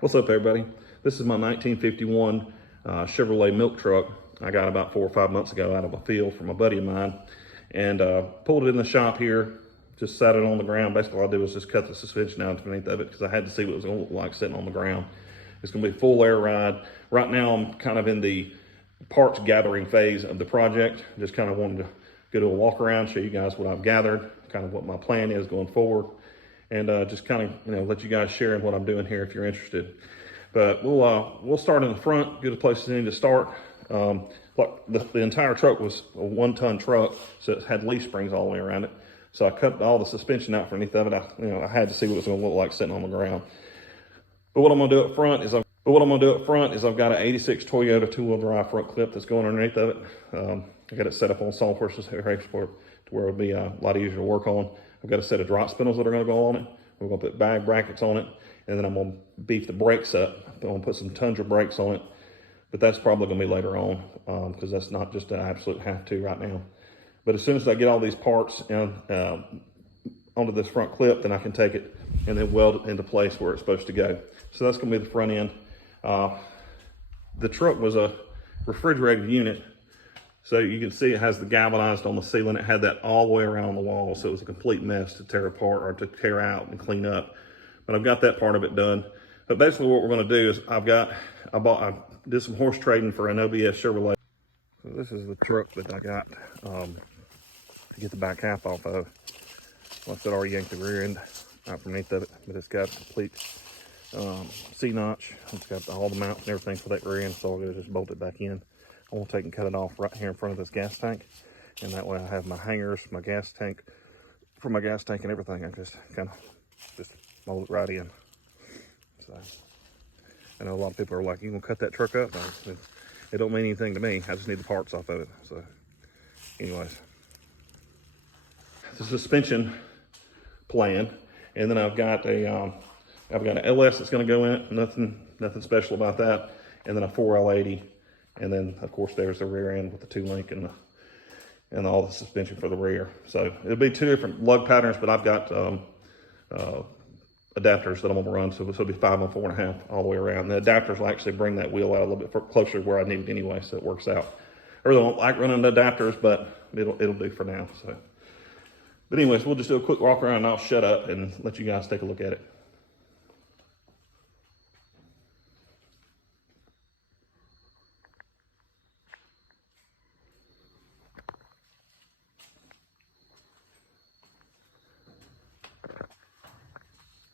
What's up, everybody? This is my 1951 Chevrolet milk truck. I got about 4 or 5 months ago out of a field from a buddy of mine, and pulled it in the shop here. Just sat it on the ground. Basically, all I did was just cut the suspension out underneath of it because I had to see what it was going to look like sitting on the ground. It's going to be a full air ride. Right now, I'm kind of in the parts gathering phase of the project. Just kind of wanted to go to a walk around, show you guys what I've gathered, kind of what my plan is going forward, and just kind of let you guys share in what I'm doing here if you're interested. But we'll start in the front, get a place to start. The entire truck was a 1-ton truck, so it had leaf springs all the way around it. So I cut all the suspension out from underneath of it. I had to see what it was going to look like sitting on the ground. But what I'm going to do up front is I've got an '86 Toyota 2-wheel drive front clip that's going underneath of it. I got it set up on Saw Horses Export to where it would be a lot easier to work on. I've got a set of drop spindles that are going to go on it. We're going to put bag brackets on it, and then I'm going to beef the brakes up. I'm going to put some Tundra brakes on it, but that's probably going to be later on because that's not just an absolute have to right now. But as soon as I get all these parts onto this front clip, then I can take it and then weld it into place where it's supposed to go. So that's going to be the front end. The truck was a refrigerated unit, so you can see it has the galvanized on the ceiling. It had that all the way around the wall, so it was a complete mess to tear apart or to tear out and clean up. But I've got that part of it done. But basically what we're going to do is I did some horse trading for an OBS Chevrolet. So this is the truck that I got to get the back half off of. Like I said, I already yanked the rear end out from underneath of it, but it's got a complete C-notch. It's got all the mounts and everything for that rear end, so I'll just bolt it back in. I want to take and cut it off right here in front of this gas tank, and that way I have my hangers, my gas tank, for my gas tank and everything. I just kind of just mold it right in. So I know a lot of people are like, "You gonna cut that truck up?" It don't mean anything to me. I just need the parts off of it. So anyways, the suspension plan, and then I've got an LS that's going to go in it. Nothing special about that. And then a 4L80, and then of course there's the rear end with the 2-link and all the suspension for the rear. So it'll be 2 different lug patterns, but I've got adapters that I'm gonna run, so it'll be 5 on 4.5 all the way around. The adapters will actually bring that wheel out a little bit closer to where I need it anyway, so it works out. I really don't like running the adapters, but it'll do for now. So, but anyways, we'll just do a quick walk around and I'll shut up and let you guys take a look at it.